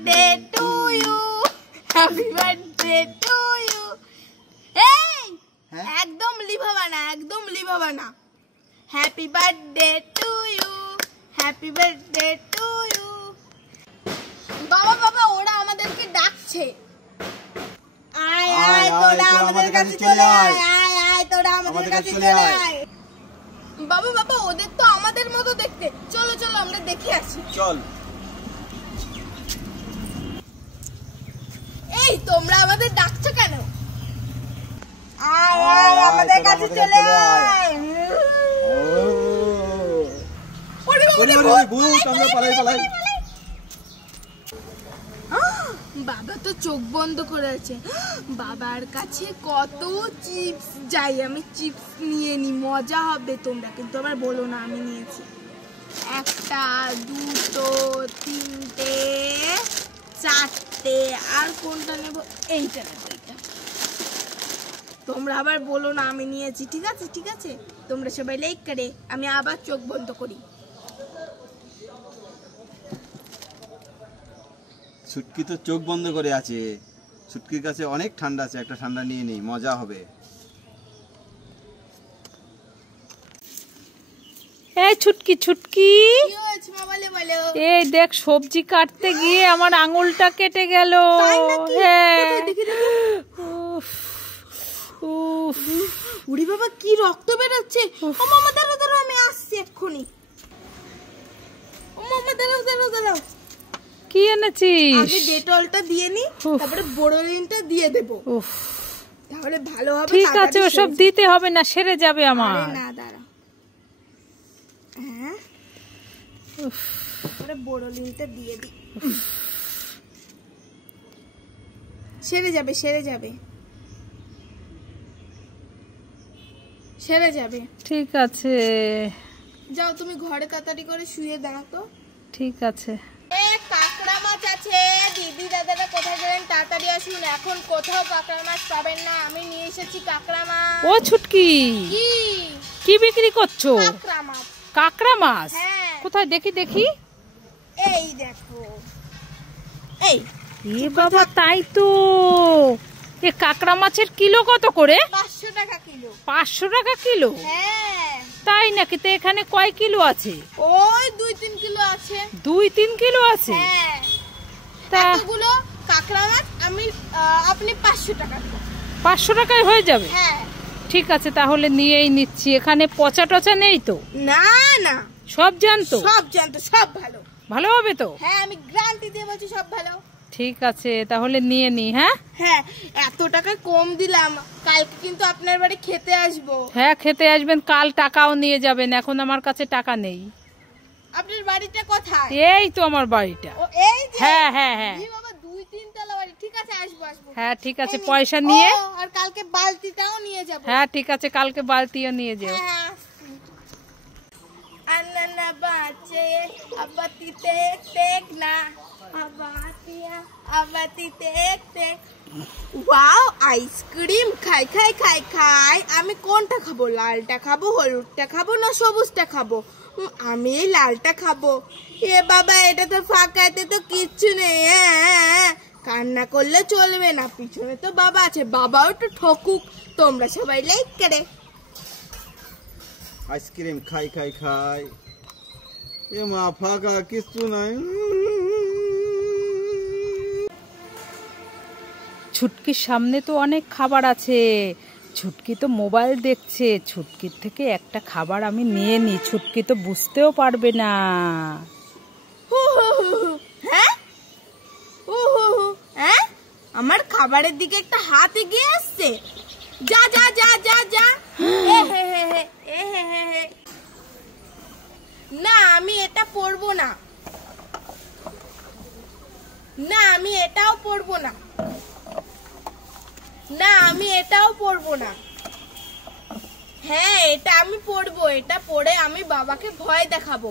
Birthday to you, happy birthday to you. এই একদম লিভাবা না, একদম লিভাবা না। Happy birthday to you, happy birthday to you. বাবা বাবা ওরা আমাদেরকে ডাকছে। আয় আয় তোরা আমাদের কাছে চলে আয়, আয় আয় তোরা আমাদের কাছে চলে আয়। বাবা বাবা ওদের তো আমাদের মতো দেখতে, চলো চলো আমরা দেখে আসি। চল। এই তোমরা আমাদের ডাকছো কেন? আয় আয় আমাদের কাছে চলে আয়। ওরে ওরে ভূত, আমরা পালাই পালাই। বাবা তো চোখ বন্ধ করে আছে। বাবার কাছে কত চিপস, যাই আমি চিপস নিয়ে নি, মজা হবে। তোমরা কিন্তু আবার বলো না আমি নিয়েছি। একটা, দুটো, তিনটে, চারটে, আর কোনটা নেব? এইটা নেব, এইটা। তোমরা আবার বলো না আমি নিয়েছি। ঠিক আছে ঠিক আছে, তোমরা সবাই লাইক করে, আমি আবার চোখ বন্ধ করি। ছুটকি তো চোখ বন্ধ করে আছে, ছুটকির কাছে অনেক ঠান্ডা আছে, একটা ঠান্ডা নিয়ে নেই, মজা হবে। এই ছুটকি ছুটকি, কি হয়েছে মা? বলে বলো। এই দেখ সবজি কাটতে গিয়ে আমার আঙুলটা কেটে গেল। হ্যাঁ, উড়ি বাবা কি রক্ত বেরোচ্ছে। ও মামা দাঁড়াও দাঁড়াও, আমি আসছি এক্ষুনি। ও মামা দাঁড়াও দাঁড়াও দাঁড়াও। কি এনেছিস? আগে ডেটলটা দিয়ে নি, তারপরে বোরোলিনটা দিয়ে দেব, তাহলে ভালো হবে। ঠিক আছে, ওসব দিতে হবে না, সেরে যাবে আমার। না দাঁড়া, হ্যাঁ তারপরে বোরোলিনটা দিয়ে দি, সেরে যাবে সেরে যাবে সেরে যাবে। ঠিক আছে, যাও তুমি ঘরে তাড়াতাড়ি করে শুয়ে দাও তো। ঠিক আছে। কাঁকড়া মাছ আছে, দিদি দাদারা কোথায় গেলেন, তাড়াতাড়ি আসুন, এখন কোথাও কাঁকড়া মাছ পাবেন না, আমি নিয়ে এসেছি কাঁকড়া মাছ। ও ছুটকি, কি কি বিক্রি করছো? কাঁকড়া মাছ। কাঁকড়া মাছ? হ্যাঁ। কোথায় দেখি দেখি। এই দেখো, এই এ বাবা, তাই তো। এ কাঁকড়া মাছের কিলো কত করে? 500 টাকা কিলো। 500 টাকা কিলো? হ্যাঁ। তাই নাকি? তো এখানে কয় কিলো আছে? ওই 2-3 কিলো আছে। 2-3 কিলো আছে? হ্যাঁ। তা এতগুলো কাঁকড়া মাছ আপনি 500 টাকা দিন। 500 টাকায় হয়ে যাবে? হ্যাঁ। ঠিক আছে, তাহলে নিয়েই নিচ্ছি। এখানে পচা টচা নেই তো? না না, সব জানতো? সব জানতো, সব ভালো। ভালো হবে তো? হ্যাঁ, আমি গ্যারান্টি দিয়ে বলছি সব ভালো। ঠিক আছে, তাহলে নিয়ে নি। হ্যাঁ হ্যাঁ, এত টাকা কম দিলাম, কালকে কিন্তু আপনার বাড়ি খেতে আসবো। হ্যাঁ, খেতে আসবেন, কাল টাকাও নিয়ে যাবেন। এখন আমার কাছে টাকা নেই। আপনার বাড়িটা কোথায়? এই তো আমার বাড়িটা। ও এই যে? হ্যাঁ হ্যাঁ হ্যাঁ। জি বাবা, 2-3 তলা বাড়ি। ঠিক আছে, আসবো আসবো। হ্যাঁ ঠিক আছে, পয়সা নিয়ে। আর কালকে বালতিটাও নিয়ে যাব। হ্যাঁ ঠিক আছে, কালকে বালতিও নিয়ে যাও। হ্যাঁ, আন্না বাঁচে আবাতিতে টেক না, আবাতিয়া আবাতিতে টেক। ওয়াও, আইসক্রিম খাই খাই খাই খাই। আমি কোনটা খাবো? লালটা খাবো, হলুদটা খাবো, না সবুজটা খাবো? আমি এই লালটা খাবো। এ বাবা, এটা তো ফাঁকা, এতে তো কিচ্ছু নেই। কান্না করলে চলবে না, পিছনে তো বাবা আছে, বাবাও একটু ঠকুক। তোমরা সবাই লাইক করে। আইসক্রিম খাই খাই খাই, এ মা ফাঁকা, কিছু নাই। ছুটকির সামনে তো অনেক খাবার আছে। ছুটকি তো মোবাইল দেখছে, ছুটকির থেকে একটা খাবার আমি নিয়ে নি, ছুটকি তো বুঝতেও পারবে না। হ্যাঁ, হ্যাঁ, আমার খাবারের দিকে একটা হাত এগিয়ে আসছে। যা যা যা যা যা। না, আমি এটা পরবো না। না, আমি এটাও পরবো না। না, আমি এটাও পরবো না। হ্যাঁ, এটা আমি পরবো। এটা পরে আমি বাবাকে ভয় দেখাবো।